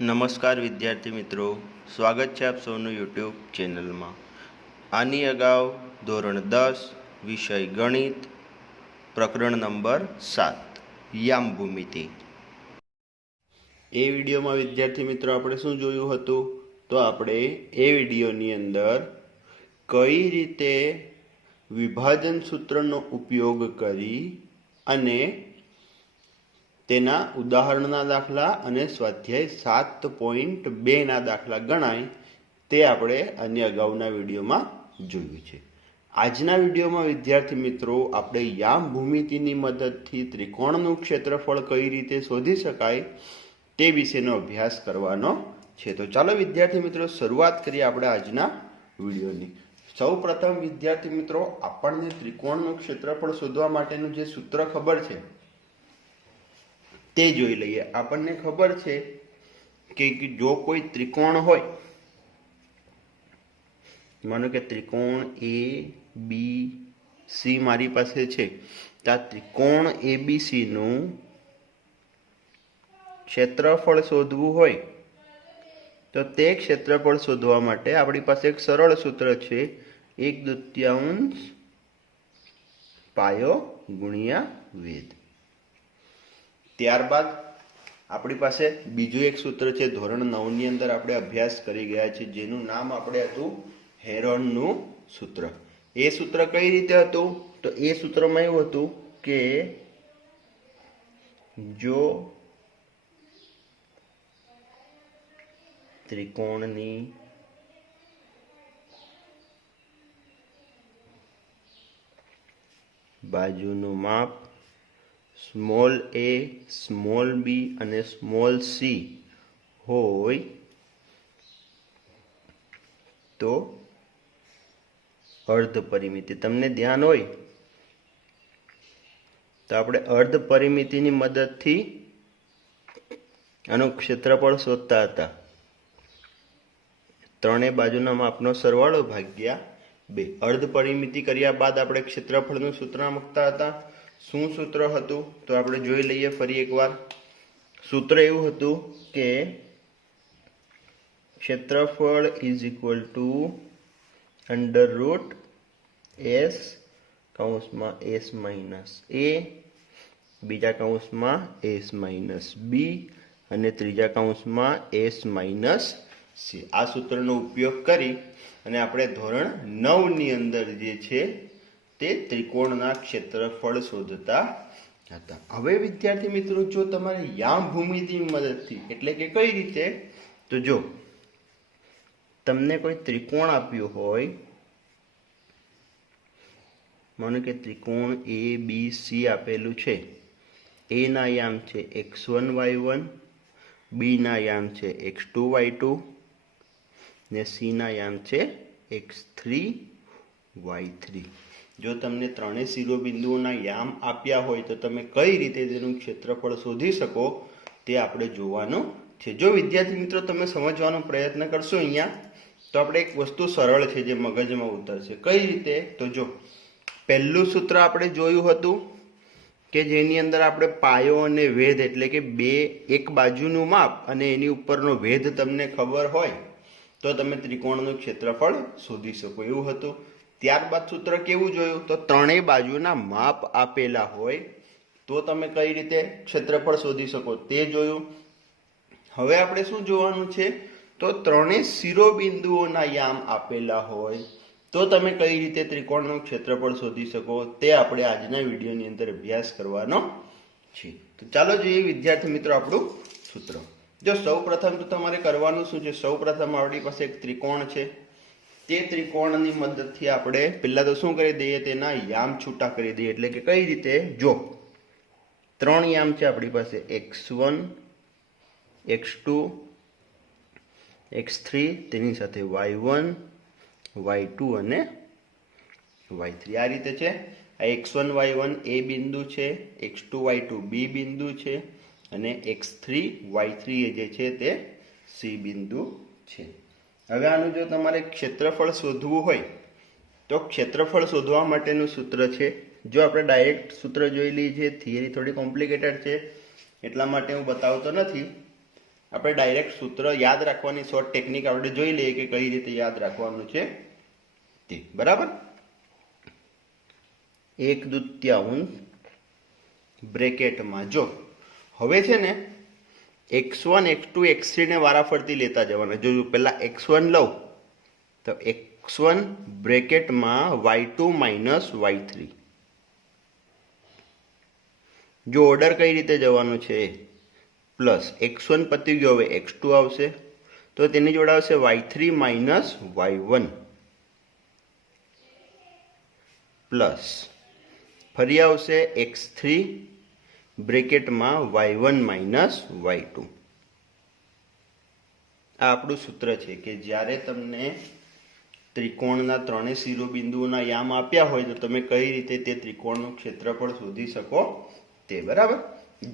નમસ્કાર વિદ્યાર્થી મિત્રો, સ્વાગત છે આપ સૌનું યુટ્યુબ ચેનલમાં। આની અગાઉ ધોરણ 10 વિષય ગણિત પ્રકરણ નંબર 7 યામ ભૂમિતિ એ વિડીયોમાં વિદ્યાર્થી મિત્રો આપણે શું જોયું હતું? તો આપણે એ વિડીયોની અંદર કઈ રીતે વિભાજન સૂત્રનો ઉપયોગ કરી અને તેના ઉદાહરણના દાખલા અને સ્વાધ્યાય 7.2 દાખલા ગણાય તે આપણે અન્ય અગાઉના વિડીયોમાં જોયું છે। આજના વિડીયોમાં વિદ્યાર્થી મિત્રો આપણે યામ ભૂમિતિની મદદથી ત્રિકોણનું ક્ષેત્રફળ કઈ રીતે શોધી શકાય તે વિશેનો અભ્યાસ કરવાનો છે। તો ચાલો વિદ્યાર્થી મિત્રો શરૂઆત કરીએ આપણે આજના વિડીયોની। સૌ પ્રથમ વિદ્યાર્થી મિત્રો આપણને ત્રિકોણનું ક્ષેત્રફળ શોધવા માટેનું જે સૂત્ર ખબર છે તે જોઈ લઈએ। આપણને ખબર છે કે જો કોઈ ત્રિકોણ હોય, માનો કે ત્રિકોણ એ બી સી મારી પાસે છે, તો આ ત્રિકોણ એબીસી નું ક્ષેત્રફળ શોધવું હોય તો તે ક્ષેત્રફળ શોધવા માટે આપણી પાસે એક સરળ સૂત્ર છે, 1/2 પાયો ગુણ્યા વેધ। ત્યારબાદ આપણી પાસે બીજું એક સૂત્ર છે, ધોરણ 9 ની અંદર આપણે અભ્યાસ કરી ગયા છે, જેનું નામ આપણે હતું હેરોનનું સૂત્ર। એ સૂત્ર કઈ રીતે હતું? તો એ સૂત્રમાં એવું હતું કે જો ત્રિકોણની બાજુનું માપ સ્મોલ એ, સ્મોલ બી અને સ્મોલ સી હોય તો અર્ધ પરિમિતિ, તમને ધ્યાન હોય તો આપણે અર્ધ પરિમિતિની મદદથી આનું ક્ષેત્રફળ શોધતા હતા। ત્રણેય બાજુના માપનો સરવાળો ભાગ્યા 2। અર્ધ પરિમિતિ કર્યા બાદ આપણે ક્ષેત્રફળનું સૂત્ર મૂકતા હતા। શું સૂત્ર હતું? તો આપણે જોઈ લઈએ ફરી એકવાર। સૂત્ર એવું હતું કે ક્ષેત્રફળ ઇઝ ઇક્વલ ટુ √s કૌંસમાં s માઇનસ a, બીજા કૌંસમાં s માઇનસ b અને ત્રીજા કૌંસમાં s માઇનસ c। આ સૂત્રનો ઉપયોગ કરી અને આપણે ધોરણ 9 ની અંદર જે છે તે ત્રિકોણના ક્ષેત્રફળ શોધતા હતા। હવે વિદ્યાર્થી મિત્રો જો તમારે યામ ભૂમિતિની મદદથી, એટલે કે કઈ રીતે? તો જો તમને કોઈ ત્રિકોણ આપ્યું હોય, માનો કે ત્રિકોણ એ બી સી આપેલું છે, એ ના યામ છે x1 y1, બી ના યામ છે x2 y2 ને સી ના યામ છે x3 y3। જો તમને ત્રણેય શિરોબિંદુઓના યામ આપ્યા હોય તો તમે કઈ રીતે તેનું ક્ષેત્રફળ શોધી શકો તે આપણે જોવાનું છે। જો વિદ્યાર્થી મિત્રો તમે સમજવાનો પ્રયત્ન કરશો અહીંયા, તો આપણે એક વસ્તુ સરળ છે જે મગજમાં ઉતરશે। કઈ રીતે? તો જો પહેલું સૂત્ર આપણે જોયું હતું કે જેની અંદર આપણે પાયો અને વેધ, એટલે કે એક બાજુનું માપ અને એની ઉપરનો વેધ તમને ખબર હોય તો તમે ત્રિકોણનું ક્ષેત્રફળ શોધી શકો, એવું હતું। ત્યારબાદ સૂત્ર કેવું જોયું? તો ત્રણેય બાજુના માપ આપેલા હોય તો તમે કઈ રીતે ક્ષેત્રફળ શોધી શકો તે જોયું। હવે આપણે શું જોવાનું છે? તો ત્રણેય શિરોબિંદુઓના યામ આપેલા હોય તો તમે કઈ રીતે ત્રિકોણનું ક્ષેત્રફળ શોધી શકો તે આપણે આજના વિડીયોની અંદર અભ્યાસ કરવાનો છે। તો ચાલો જોઈએ વિદ્યાર્થી મિત્રો આપણું સૂત્ર। જો સૌ પ્રથમ તો તમારે કરવાનું શું છે? સૌ પ્રથમ આપણી પાસે એક ત્રિકોણ છે, તે ત્રિકોણની મદદથી આપણે પહેલા તો શું કરી દઈએ? તેના યામ છૂટા કરી દઈએ। એટલે કે કઈ રીતે? જો ત્રણ યામ છે આપણી પાસે, x1 x2 x3, તેની સાથે y1 y2 અને y3 આ રીતે છે। આ x1 y1 એ બિંદુ છે, x2 y2 બી બિંદુ છે અને x3 y3 જે છે તે સી બિંદુ છે। હવે આનું જો તમારે ક્ષેત્રફળ શોધવું હોય તો ક્ષેત્રફળ શોધવા માટેનું સૂત્ર છે, જો આપણે ડાયરેક્ટ સૂત્ર જોઈ લઈએ છીએ, થિયરી થોડી કોમ્પ્લિકેટેડ છે એટલા માટે હું બતાવતો નથી, આપણે ડાયરેક્ટ સૂત્ર યાદ રાખવાની શોર્ટ ટેકનિક આપણે જોઈ લઈએ કે કઈ રીતે યાદ રાખવાનું છે તે. બરાબર. 1/2 બ્રેકેટમાં જો હવે છે ને x1 x2 x3 ને વારાફરતી લેતા જવાના. જો પહેલા x1 લઉં તો x1 બ્રેકેટમાં y2 માઇનસ y3. જો ઓર્ડર કઈ રીતે જવાનું છે પ્લસ x1 પતી ગયો, હવે x2 આવશે તો તેની જોડે આવશે y3 માઇનસ y1 પ્લસ ફરી આવશે x3 બ્રેકેટમાં y1 માઇનસ y2. આ આપણું સૂત્ર છે કે જ્યારે તમને ત્રિકોણના ત્રણેય શિરોબિંદુઓના યામ આપ્યા હોય તો તમે કઈ રીતે તે ત્રિકોણનું ક્ષેત્રફળ શોધી શકો તે. બરાબર.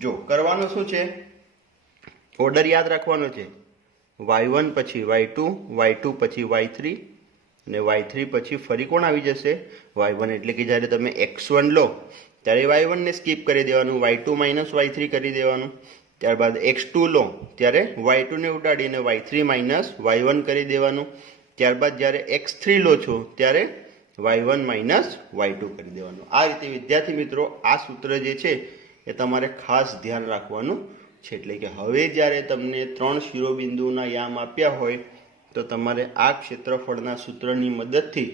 જો કરવાનું શું છે, ઓર્ડર યાદ રાખવાનો છે. y1 પછી y2, y2 પછી y3 અને y3 પછી ફરી કોણ આવી જશે y1. એટલે કે જ્યારે તમે x1 લો ત્યારે y1 ને સ્કીપ કરી દેવાનું, y2 માઇનસ y3 કરી દેવાનું. ત્યારબાદ x2 લો ત્યારે y2 ને ઉડાડીને y3 માઇનસ y1 કરી દેવાનું. ત્યારબાદ જ્યારે x3 લો છો ત્યારે y1 માઇનસ y2 કરી દેવાનું. આ રીતે વિદ્યાર્થી મિત્રો આ સૂત્ર જે છે એ તમારે ખાસ ધ્યાન રાખવાનું છે. એટલે કે હવે જ્યારે તમને ત્રણ શિરોબિંદુના યામ આપ્યા હોય તો તમારે આ ક્ષેત્રફળના સૂત્રની મદદથી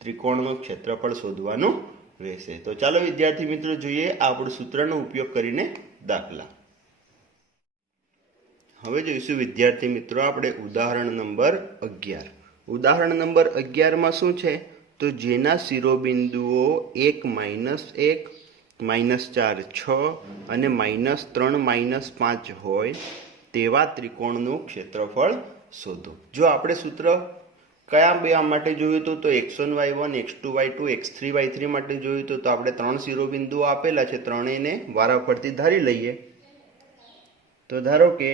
ત્રિકોણનું ક્ષેત્રફળ શોધવાનું રહેશે. તો ચાલો વિદ્યાર્થી મિત્રો જોઈએ આપણું સૂત્રનો ઉપયોગ કરીને દાખલા. હવે જોઈશું વિદ્યાર્થી મિત્રો આપણે ઉદાહરણ નંબર 11. ઉદાહરણ નંબર 11માં શું છે તો જેના શિરોબિંદુઓ 1 માઇનસ 1 -4 6 અને -3 -5 હોય તેવા ત્રિકોણનું ક્ષેત્રફળ શોધો. જો આપણે સૂત્ર કયા બે માટે જોયું હતું તો x1 y1 x2 y2 x3 y3 માટે જોયું હતું. તો આપણે ત્રણ શિરોબિંદુઓ આપેલા છે, ત્રણેયને વારાફરતી ધારી લઈએ. તો ધારો કે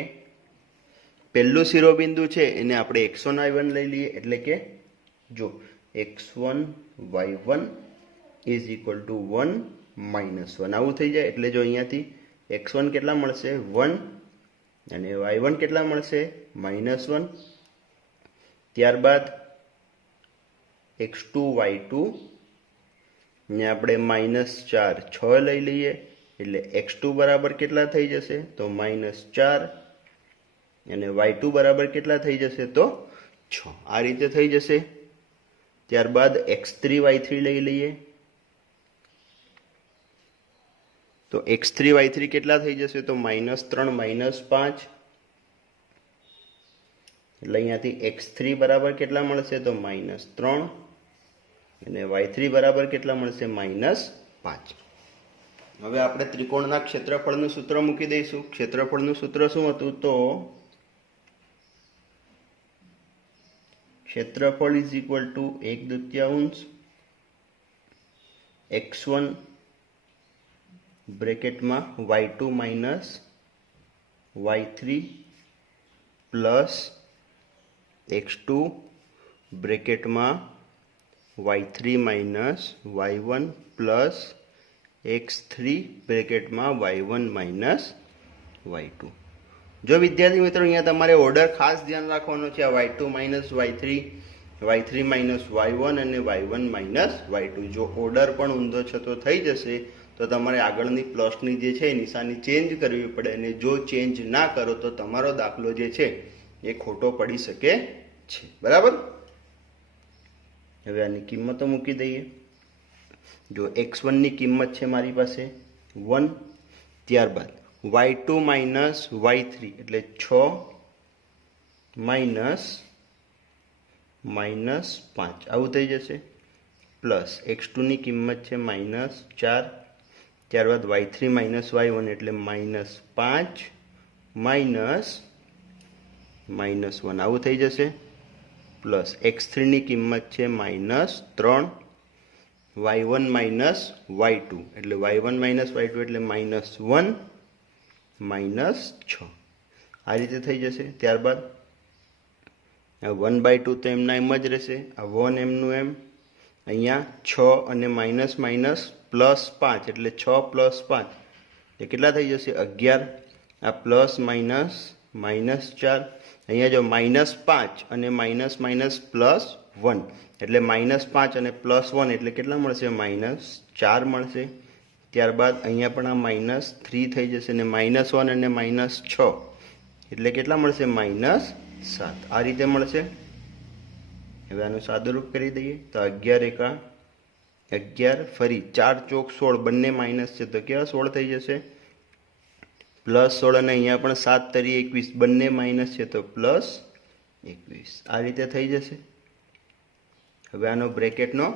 પહેલું શિરોબિંદુ છે એને આપણે x1 y1 લઈ લઈએ. એટલે કે જો x1 y1 is equal to 1 -1 આવું થઈ જાય. એટલે જો અહીંયાથી x1 કેટલા મળશે 1 અને y1 કેટલા મળશે -1. ત્યારબાદ x2 y2 ને આપણે -4 6 લઈ લઈએ. એટલે x2 બરાબર કેટલા થઈ જશે તો -4 અને y2 બરાબર કેટલા થઈ જશે તો 6. આ રીતે થઈ જશે. ત્યારબાદ x3 y3 લઈ લઈએ તો x3 y3 કેટલા થઈ જશે તો -3 -5. એટલે અહીંયાથી x3 બરાબર કેટલા મળશે તો -3 અને y3 બરાબર કેટલા મળશે -5. હવે આપણે ત્રિકોણના ક્ષેત્રફળનું સૂત્ર મૂકી દઈશું. ક્ષેત્રફળનું સૂત્ર શું હતું તો ક્ષેત્રફળ is equal to 1/2 x1 બ્રેકેટમાં y2 minus y3 plus x2 બ્રેકેટમાં y3 minus y1 plus x3 બ્રેકેટમાં y1 minus y2. જો વિદ્યાર્થી મિત્રો અહીંયા તમારે ઓર્ડર ખાસ ધ્યાન રાખવાનો છે. આ y2 minus y3 y3 minus y1 અને y1 માઇનસ y2. જો ઓર્ડર પણ ઊંધો છતો થઈ જશે તો તમારે આગળની પ્લસની જે છે નિશાની ચેન્જ કરવી પડે અને જો ચેન્જ ના કરો તો તમારો દાખલો જે છે એ ખોટો પડી શકે છે. બરાબર. હવે આની કિંમતો મૂકી દઈએ. જો x1 ની કિંમત છે મારી પાસે 1. ત્યારબાદ y2 માઇનસ y3 એટલે 6 માઇનસ -5 આવું થઈ જશે. પ્લસ x2 ની કિંમત છે -4. ત્યારબાદ y3 માઇનસ y1 એટલે -5 માઇનસ -1 આવું થઈ જશે. પ્લસ x3 ની કિંમત છે -3 y1 માઇનસ y2 એટલે y1 માઇનસ y2 એટલે -1 -6 આ રીતે થઈ જશે. ત્યારબાદ 1/2 તો એમના એમ જ રહેશે. આ 1 એમનું એમ. અહીંયા 6 અને માઇનસ માઇનસ +5 એટલે 6 + 5 એ કેટલા થઈ જશે 11. આ પ્લસ માઇનસ -4 અહીંયા જો -5 અને માઇનસ માઇનસ +1 એટલે -5 અને +1 એટલે કેટલા મળશે -4 મળશે। ત્યારબાદ અહીંયા પણ આ -3 થઈ જશે અને -1 અને -6 એટલે કેટલા મળશે -7 આ રીતે મળશે। હવે આનું સાદુરૂપ કરી દઈએ તો 11 એકા 11 ફરી 4 ચોક 16 બંને માઇનસ છે તો કેવા 16 થઈ જશે +16 અને અહીંયા પણ 7 તરી 21 બંને માઇનસ છે તો +21 આ રીતે થઈ જશે। હવે આનો બ્રેકેટનો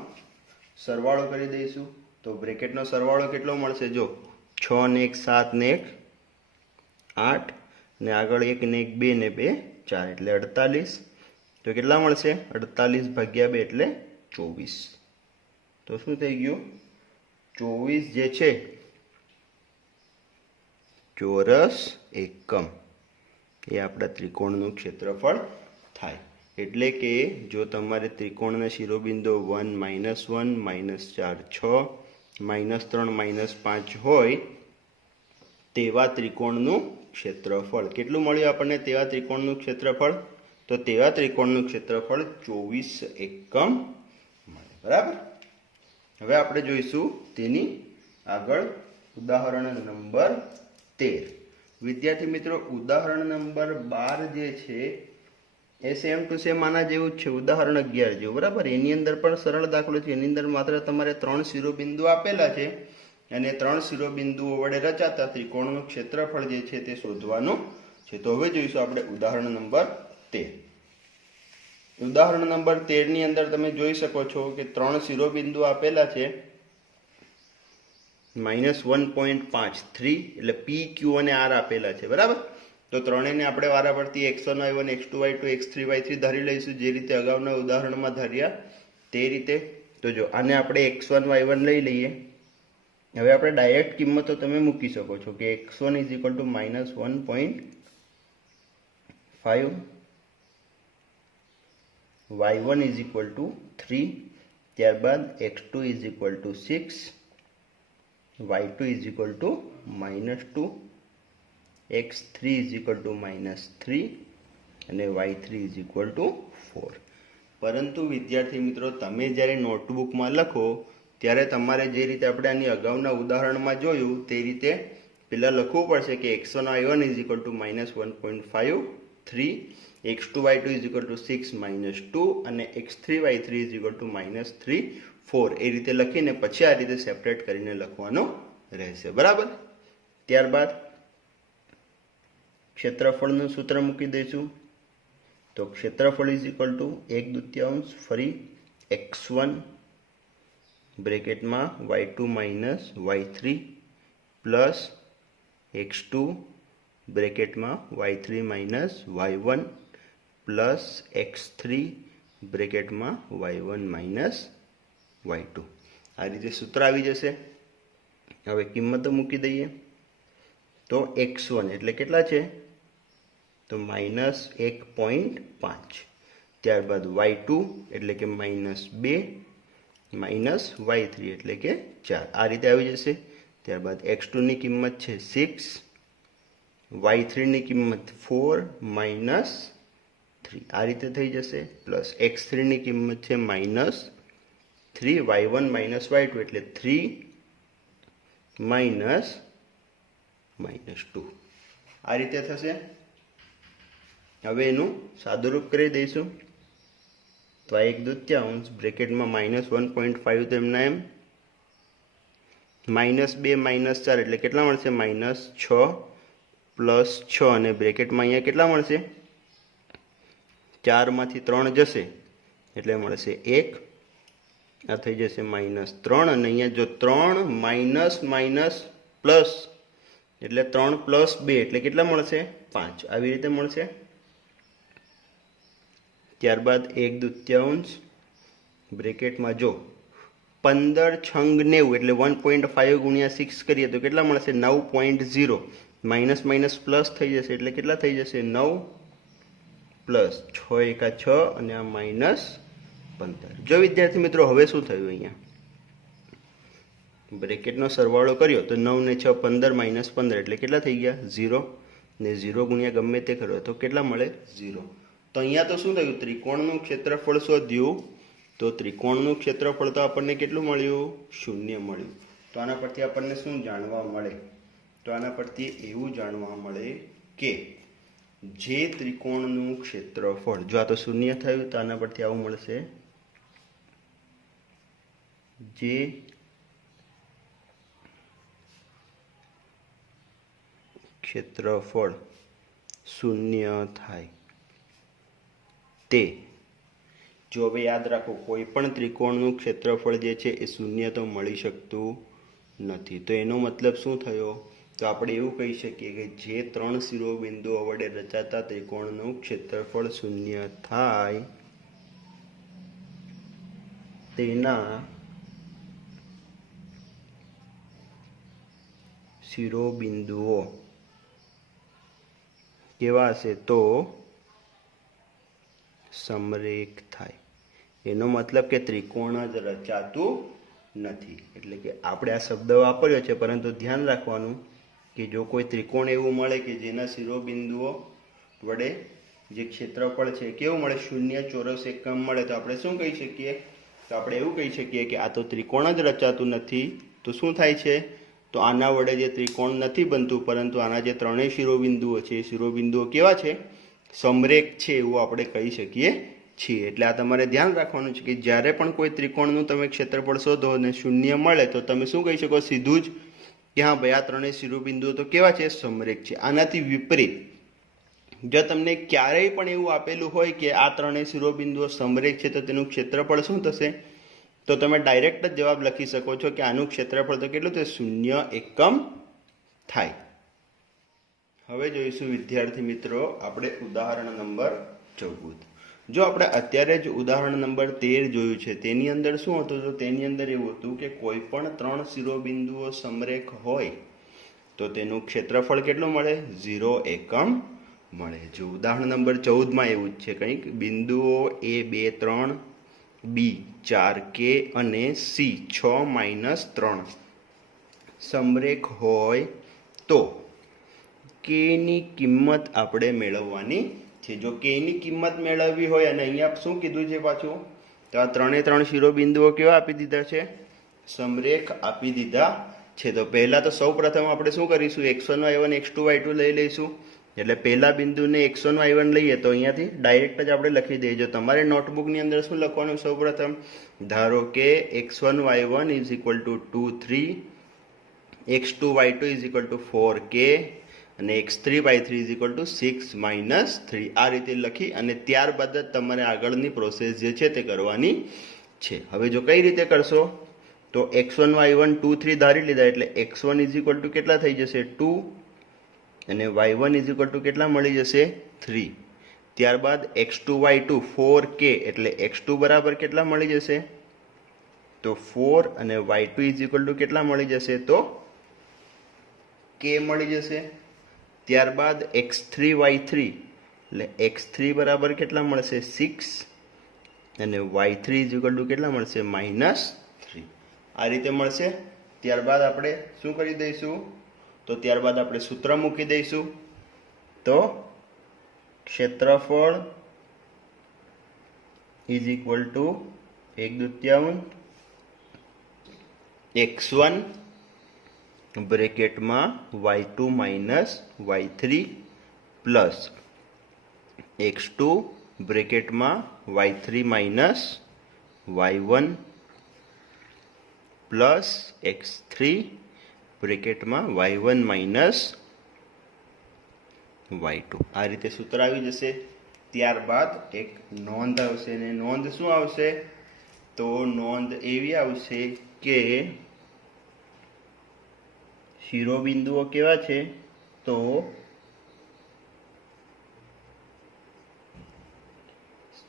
સરવાળો કરી દઈશું તો બ્રેકેટનો સરવાળો કેટલો મળશે જો 6 ને 1 7 ને 1 8 ને આગળ 1 ને 1 2 ને 2 4 એટલે 48 તો કેટલા મળશે 48 ભાગ્યા 2 એટલે 24 તો શું થઈ ગયું 24 જે છે ચોરસ એકમ એ આપણા ત્રિકોણનું ક્ષેત્રફળ થાય। એટલે કે જો તમારે ત્રિકોણના શિરોબિંદુ 1 -1 -4 6 -3 -5 હોય તેવા ત્રિકોણનું ક્ષેત્રફળ કેટલું મળ્યું આપણને તેવા ત્રિકોણનું ક્ષેત્રફળ તો તેવા ત્રિકોણનું ક્ષેત્રફળ 24 એકમ મળે બરાબર। હવે આપણે જોઈશું તેની આગળ ઉદાહરણ નંબર 13 વિદ્યાર્થી મિત્રો ઉદાહરણ નંબર 12 જે છે એ સેમ ટુ સેમ આના જેવું જ છે ઉદાહરણ 11 જેવું બરાબર। એની અંદર પણ સરળ દાખલો છે એની અંદર માત્ર તમારે 3 શિરોબિંદુ આપેલા છે અને 3 શિરોબિંદુઓ વડે રચાતા ત્રિકોણનું ક્ષેત્રફળ જે છે તે શોધવાનું છે। તો હવે જોઈશું આપણે ઉદાહરણ નંબર 13 ઉદાહરણ નંબર 13 ની અંદર તમે જોઈ શકો છો કે 3 શિરોબિંદુ આપેલા છે -1.53 એટલે p q અને r આપેલા છે બરાબર। તો ત્રણેયને આપણે વારાફરતી x1 y1 x2 y2 x3 y3 ધારી લઈશું જે રીતે અગાઉના ઉદાહરણમાં ધાર્યા તે રીતે। તો જો આને આપણે x1 y1 લઈ લઈએ હવે આપણે ડાયરેક્ટ કિંમતો તમે મૂકી શકો છો કે x1 = -1.5 y1 = 3 ત્યારબાદ x2 = 6 y2 = -2 x3 = -3 અને y3 = 4 પરંતુ વિદ્યાર્થી મિત્રો તમે જ્યારે નોટબુકમાં લખો ત્યારે તમારે જે રીતે આપણે આની અગાઉના ઉદાહરણમાં જોયું તે રીતે પહેલાં લખવું પડશે કે x1 y1 = -1.5 3 x2 y2 = 6 -2 અને x3 y3 = -3 4 એ રીતે લખીને પછી આ રીતે સેપરેટ કરીને લખવાનું રહેશે બરાબર। ત્યારબાદ ક્ષેત્રફળનું સૂત્ર મૂકી દઈશું તો ક્ષેત્રફળ = 1/2 ફરી x1 બ્રેકેટમાં y2 - y3 plus x2 બ્રેકેટમાં y3 - y1 plus x3 બ્રેકેટમાં y1 - y2 આ રીતે સૂત્ર આવી જશે। હવે કિંમતો મૂકી દઈએ તો x1 એટલે કેટલા છે તો -1.5 ત્યારબાદ y2 એટલે કે -2 -y3 એટલે કે 4 આ રીતે આવી જશે। ત્યારબાદ x2 ની કિંમત છે 6 y3 ની કિંમત 4 -3 આ રીતે થઈ જશે પ્લસ x3 ની કિંમત છે -3 y1 - y2 એટલે 3 -2 આ રીતે થશે। હવે એનું સાદુરૂપ કરી દઈશું તો આ 1/2 બ્રેકેટમાં -1.5 તો એમના એમ -2 -4 એટલે કેટલા મળશે -6 પ્લસ 6 અને બ્રેકેટમાં અહીંયા કેટલા મળશે 4 માંથી 3 જશે એટલે મળશે 1 આ થઈ જશે -3 અને અહીંયા જો 3 માઇનસ માઇનસ પ્લસ એટલે 3 + 2 એટલે કેટલા મળશે 5 આવી રીતે મળશે। ત્યારબાદ 1/2 બ્રેકેટમાં જો 15 છંગ 90 એટલે 1.5 × 6 કરીએ તો કેટલા મળશે 9.0 માઇનસ માઇનસ પ્લસ થઈ જશે એટલે કેટલા થઈ જશે 9 પ્લસ 6 એકા 6 અને આ -15। જો વિદ્યાર્થી મિત્રો હવે શું થયું અહીંયા બ્રેકેટનો સરવાળો કર્યો તો 9 ને 6 15 -15 એટલે કેટલા થઈ ગયા 0 ને 0 ગુણ્યા ગમે તે કરો તો કેટલા મળે? 0. તો અહીંયા તો શું થયું? ત્રિકોણનું ક્ષેત્રફળ શોધ્યું, તો ત્રિકોણનું ક્ષેત્રફળ તો આપણને કેટલું મળ્યું? 0 મળ્યું. તો આના પરથી આપણને શું જાણવા મળે? તો આના પરથી એવું જાણવા મળે કે જે ત્રિકોણનું ક્ષેત્રફળ, જો આ તો 0 થયું તો આના પરથી આવું મળશે, જે ક્ષેત્રફળ 0 થાય તે, જો હવે યાદ રાખો કોઈ પણ ત્રિકોણનું ક્ષેત્રફળ જે છે એ 0 તો મળી શકતું નથી. તો એનો મતલબ શું થયો? તો આપણે એવું કહી શકીએ કે જે 3 શિરોબિંદુઓ વડે રચાતા ત્રિકોણનું ક્ષેત્રફળ 0 થાય તેના શિરોબિંદુઓ કેવા હશે? તો સમરેખ થાય. એનો મતલબ કે ત્રિકોણ જ રચાતું નથી. એટલે કે આપણે આ શબ્દ વાપર્યો છે, પરંતુ ધ્યાન રાખવાનું કે જો કોઈ ત્રિકોણ એવું મળે કે જેના શિરોબિંદુઓ વડે જે ક્ષેત્રફળ છે કેવું મળે? 0 ચોરસ એકમ મળે, તો આપણે શું કહી શકીએ? તો આપણે એવું કહી શકીએ કે આ તો ત્રિકોણ જ રચાતું નથી. તો શું થાય છે? તો આના વડે જે ત્રિકોણ નથી બનતું, પરંતુ આના જે ત્રણેય શિરોબિંદુઓ છે એ શિરોબિંદુઓ કેવા છે? સમરેખ છે, એવું આપણે કહી શકીએ છીએ. એટલે આ તમારે ધ્યાન રાખવાનું છે કે જ્યારે પણ કોઈ ત્રિકોણનું તમે ક્ષેત્રફળ શોધો અને 0 મળે તો તમે શું કહી શકો? સીધું જ કે હા ભાઈ આ ત્રણેય શિરોબિંદુઓ તો કેવા છે? સમરેખ છે. આનાથી વિપરીત જો તમને ક્યારેય પણ એવું આપેલું હોય કે આ ત્રણેય શિરોબિંદુઓ સમરેખ છે તો તેનું ક્ષેત્રફળ શું થશે? તો તમે ડાયરેક્ટ જ જવાબ લખી શકો છો કે આનું ક્ષેત્રફળ તો કેટલું થશે? 0 એકમ થાય. હવે જોઈશું વિદ્યાર્થી મિત્રો આપણે ઉદાહરણ નંબર 14. જો આપણે અત્યારે જ ઉદાહરણ નંબર 13 જોયું છે તેની અંદર શું હતું? તો તેની અંદર એવું હતું કે કોઈ પણ 3 શિરોબિંદુઓ સમરેખ હોય તો તેનું ક્ષેત્રફળ કેટલું મળે? 0 એકમ મળે. જો ઉદાહરણ નંબર 14માં એવું જ છે કંઈક, બિંદુઓ A 2 3, B 4, K અને C 6 - 3 સમરેખ હોય તો K ની કિંમત આપણે મેળવવાની છે. જો K ની કિંમત મેળવવી હોય, અને અહીંયા શું કીધું છે પાછું? તો આ ત્રણે ત્રણ શિરોબિંદુઓ કેવા આપી દીધા છે? સમરેખ આપી દીધા છે. તો પહેલા તો સૌ પ્રથમ આપણે શું કરીશું? x1 y1 x2 y2 લઈ લઈશું. એટલે પહેલા બિંદુને x1 y1 લઈએ તો અહીંયાથી ડાયરેક્ટ જ આપણે લખી દઈએ. જો તમારે નોટબુકની અંદર શું લખવાનું? સૌ પ્રથમ ધારો કે x1 y1 = 2 3, x2 y2 = 4k અને x3 y3 = 6 - 3. આ રીતે લખી અને ત્યારબાદ જ તમારે આગળની પ્રોસેસ જે છે તે કરવાની છે. હવે જો કઈ રીતે કરશો? તો x1 y1 2 3 ધારી લીધા એટલે x1 = કેટલા થઈ જશે? 2 અને y1 = કેટલા મળી જશે? 3. ત્યારબાદ x2 y2 4k એટલે x2 બરાબર કેટલા મળી જશે? તો 4 અને y2 = કેટલા મળી જશે? તો k મળી જશે. ત્યારબાદ x3 y3 એટલે x3 બરાબર કેટલા મળશે? 6 અને y3 = કેટલા મળશે? -3. આ રીતે મળશે. ત્યારબાદ આપણે શું કરી દઈશું? તો ત્યારબાદ આપણે સૂત્ર મૂકી દઈશું. તો ક્ષેત્રફળ = 1/2 x1 બ્રેકેટમાં y2 - y3 plus x2 બ્રેકેટમાં y3 - y1 plus x3 બ્રેકેટમાં y1 - y2. આ રીતે સૂત્ર આવી જશે. ત્યારબાદ એક નોંધ આવશે, ને નોંધ શું આવશે? તો નોંધ એવી આવશે કે શિરોબિંદુઓ કેવા છે? તો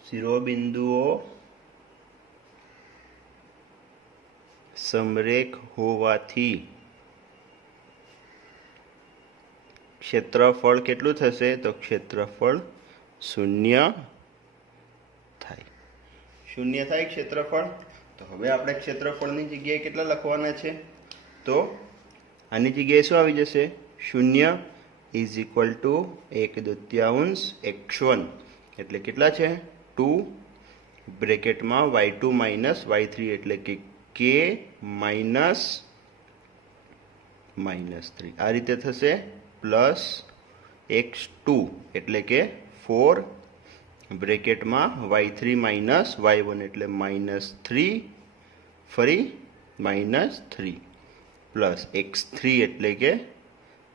શિરોબિંદુઓ સમરેખ હોવાથી ક્ષેત્રફળ કેટલું થશે? તો ક્ષેત્રફળ 0 થાય. 0 થાય ક્ષેત્રફળ. તો હવે આપણે ક્ષેત્રફળની જગ્યાએ કેટલા લખવાના છે? તો આની જગ્યાએ શું આવી જશે? 0. ઇઝ ઇક્વલ ટુ 1/2 x1 એટલે કેટલા છે 2 બ્રેકેટમાં y2 માઇનસ y3 એટલે કે k માઇનસ -3 આ રીતે થશે પ્લસ x2 એટલે કે 4 બ્રેકેટમાં y3 માઇનસ y1 એટલે -3 ફરી -3 પ્લસ x3 એટલે કે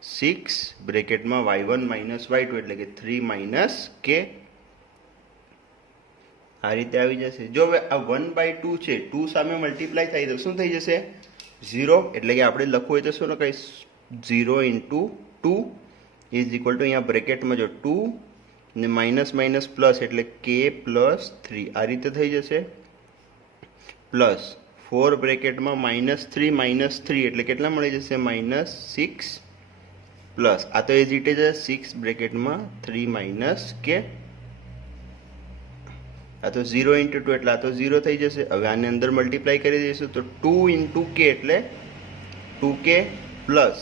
6 બ્રેકેટમાં y1 માઇનસ y2 એટલે કે 3 માઇનસ k આ રીતે આવી જશે। જો હવે આ 1/2 છે 2 સામે મલ્ટીપ્લાય થાય તો શું થઈ જશે 0 એટલે કે આપણે લખવું હોય તો શું લખાય 0 × 2 ઇઝ ઇક્વલ ટુ અહીંયા બ્રેકેટમાં જો 2 ને માઇનસ માઇનસ પ્લસ એટલે k + 3 આ રીતે થઈ જશે પ્લસ 4 બ્રેકેટમાં -3 એટલે કેટલા મળી જશે -6 પ્લસ આ તો એજ ઇટ જ 6 બ્રેકેટમાં 3 માઇનસ k આ તો 0 × 2 એટલે આ તો 0 થઈ જશે। હવે આને અંદર મલ્ટીપ્લાય કરી દઈશું તો 2 × k એટલે 2k પ્લસ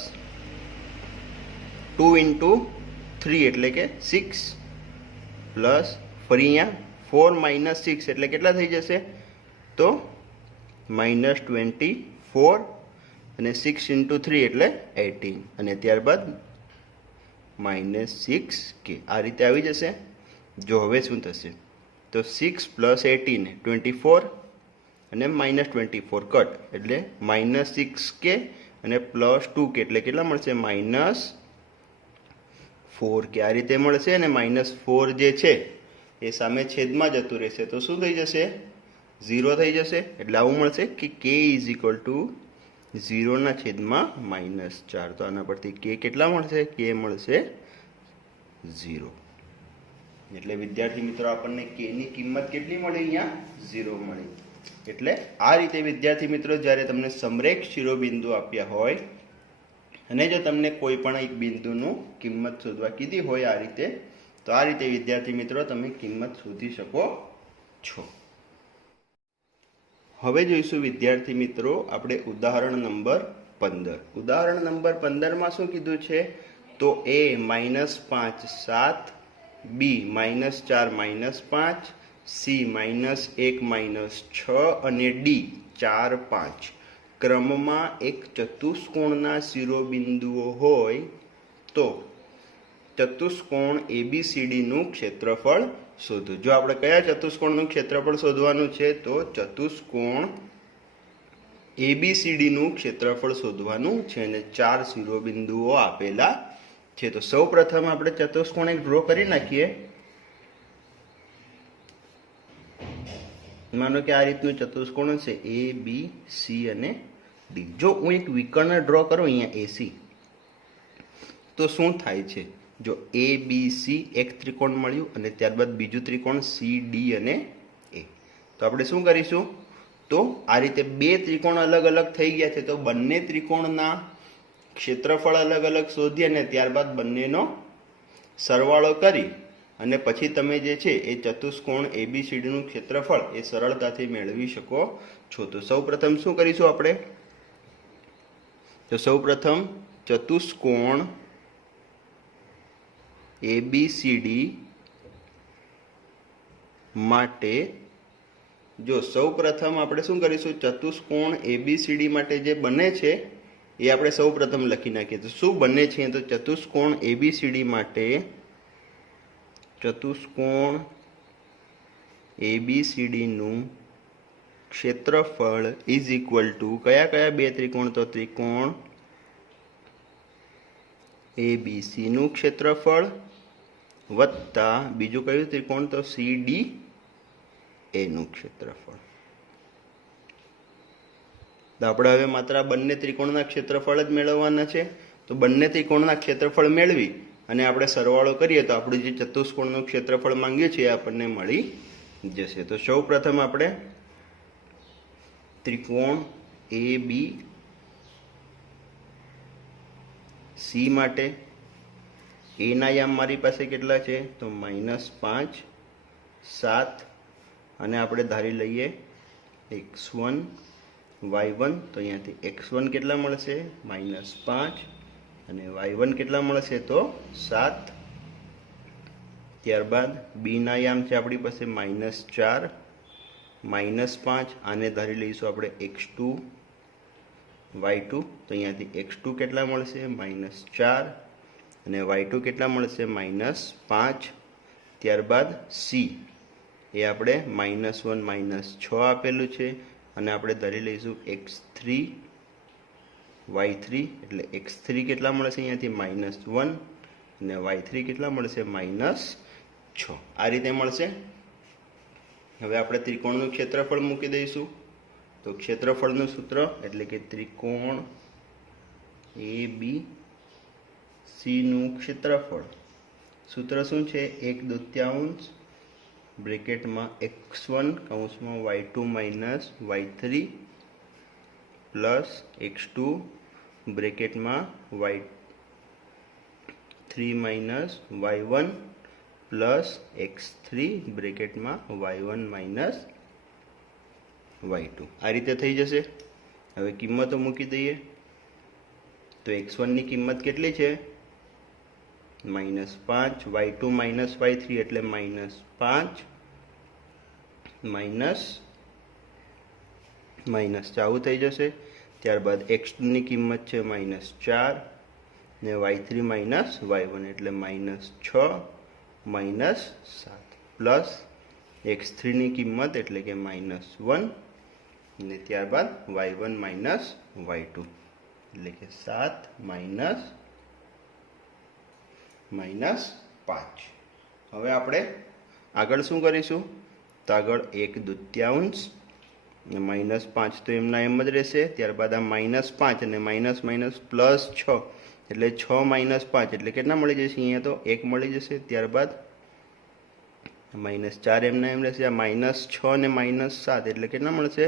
2 × 3 એટલે કે 6 પ્લસ ફરી અહીંયા 4 માઇનસ 6 એટલે કેટલા થઈ જશે તો -24 અને 6 × 3 એટલે 18 અને ત્યારબાદ -6k આ રીતે આવી જશે। જો હવે શું થશે તો 6 + 18 24 અને -24 કટ એટલે -6k અને +2k એટલે કેટલા મળશે -4k આ રીતે મળશે અને -4 જે છે એ સામે છેદમાં જતું રહેશે તો શું થઈ જશે 0 થઈ જશે એટલે આવું મળશે કે k = 0/-4 તો આના પરથી k કેટલા મળશે k મળશે 0 એટલે વિદ્યાર્થી મિત્રો આપણને k ની કિંમત કેટલી મળી અહીંયા 0 મળી। એટલે આ રીતે વિદ્યાર્થી મિત્રો જ્યારે તમને સમરેખ શિરોબિંદુ આપ્યા હોય અને જો તમને કોઈ પણ એક બિંદુનું કિંમત શોધવા કીધી હોય આ રીતે તો આ રીતે વિદ્યાર્થી મિત્રો તમે કિંમત શોધી શકો છો। હવે જોઈશું વિદ્યાર્થી મિત્રો આપણે ઉદાહરણ નંબર 15 ઉદાહરણ નંબર 15 માં શું કીધું છે તો a -5 7 b -4 -5 c -1 -6 અને d 4 5 ક્રમમાં એક ચતુષ્કોણના શિરોબિંદુઓ હોય તો ચતુષ્કોણ ABCD નું ક્ષેત્રફળ શોધો। જો આપણે કયા ચતુષ્કોણનું ક્ષેત્રફળ શોધવાનું છે તો ચતુષ્કોણ ABCD નું ક્ષેત્રફળ શોધવાનું છે અને 4 શિરોબિંદુઓ આપેલા છે। તો સૌપ્રથમ આપણે ચતુષ્કોણ એક ડ્રો કરી નાખીએ। માનો કે આ રીતનું ચતુષ્કોણ છે A B C અને D। જો હું એક વિકર્ણ ડ્રો કરું અહીંયા AC તો શું થાય છે જો ABC એક ત્રિકોણ મળ્યું અને ત્યારબાદ બીજું ત્રિકોણ CD અને A તો આપણે શું કરીશું તો આ રીતે બે ત્રિકોણ અલગ અલગ થઈ ગયા છે તો બંને ત્રિકોણના ક્ષેત્રફળ અલગ અલગ શોધી અને ત્યારબાદ બંનેનો સરવાળો કરી અને પછી તમે જે છે એ ચતુષ્કોણ ABCD નું ક્ષેત્રફળ એ સરળતાથી મેળવી શકો છો। તો સૌપ્રથમ શું કરીશું આપણે તો સૌપ્રથમ ચતુષ્કોણ ABCD માટે જો સૌપ્રથમ આપણે શું કરીશું ચતુષ્કોણ ABCD માટે જે બને છે એ આપણે સૌપ્રથમ લખી નાખીએ। તો શું બને છે તો ચતુષ્કોણ ABCD માટે ચતુષ્કોણ ABCD નું ક્ષેત્રફળ ઇઝ ઇક્વલ ટુ કયા કયા બે ત્રિકોણ તો ત્રિકોણ ABC નું ક્ષેત્રફળ વત્તા બીજું કયું ત્રિકોણ તો CDA નું ક્ષેત્રફળ। તો આપણે હવે માત્ર બંને ત્રિકોણના ક્ષેત્રફળ જ મેળવવાના છે। તો બંને ત્રિકોણના ક્ષેત્રફળ મેળવી અને આપણે સરવાળો કરીએ તો આપણે જે ચતુષ્કોણનું ક્ષેત્રફળ માંગ્યું છે એ આપણને મળી જશે। તો સૌપ્રથમ આપણે ત્રિકોણ ABC માટે a ના યામ મારી પાસે કેટલા છે તો -5 7 અને આપણે ધારી લઈએ x1 y1 તો અહીંયાથી x1 કેટલા મળશે -5 અને y1 કેટલા મળશે તો 7. ત્યારબાદ b ના યામ છે આપણી પાસે -4 -5. આને ધારી લઈશું આપણે x2 y2. તો અહીંયાથી x2 કેટલા મળશે -4 અને y2 કેટલા મળશે -5. ત્યારબાદ c એ આપણે -1 -6 આપેલું છે અને આપણે ધરી લઈશું x3 y3. એટલે x3 કેટલા મળશે અહીંયાથી -1 અને y3 કેટલા મળશે -6. આ રીતે મળશે. હવે આપણે ત્રિકોણનું ક્ષેત્રફળ મૂકી દઈશું. તો ક્ષેત્રફળનું સૂત્ર એટલે કે ત્રિકોણ ABC નું ક્ષેત્રફળ સૂત્ર શું છે? 1/2 બ્રેકેટમાં x1 કૌંસમાં y2 y3 plus x2 બ્રેકેટમાં y3 y1 plus x3 બ્રેકેટમાં y1 y2. આ રીતે થઈ જશે. હવે કિંમતો મૂકી દઈએ. તો x1 ની કિંમત કેટલી છે? -5. y2 y3 એટલે -5 માઇનસ આવું થઈ જશે. ત્યારબાદ x2 ની કિંમત છે -4 ને y3 y1 એટલે -6 -7 પ્લસ x3 ની કિંમત એટલે કે -1 ને ત્યારબાદ y1 y2 એટલે કે 7 -5. હવે આપણે આગળ શું કરીશું? તો આગળ 1/2 -5 તો એમના એમ જ રહેશે. ત્યારબાદ આ -5 અને માઇનસ +6 એટલે 6 -5 એટલે કેટલા મળી જશે? અહીંયા તો 1 મળી જશે. ત્યારબાદ -4 એમના એમ રહેશે. આ -6 અને -7 એટલે કેટલા મળશે?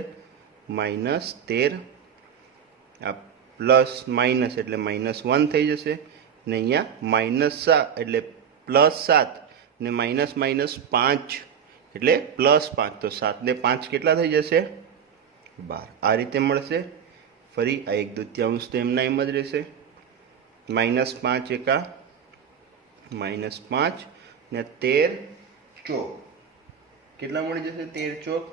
-13. આ પ્લસ માઇનસ એટલે -1 થઈ જશે ને અહીંયા -7 એટલે +7 ને -5 એટલે +5. તો 7 ને 5 કેટલા થઈ જશે? 12. આ રીતે મળશે. ફરી આ 1/2 તો એમના એમ જ રહેશે. -5 એકા -5 ને 13 ચોક કેટલા મળી જશે? 13 ચોક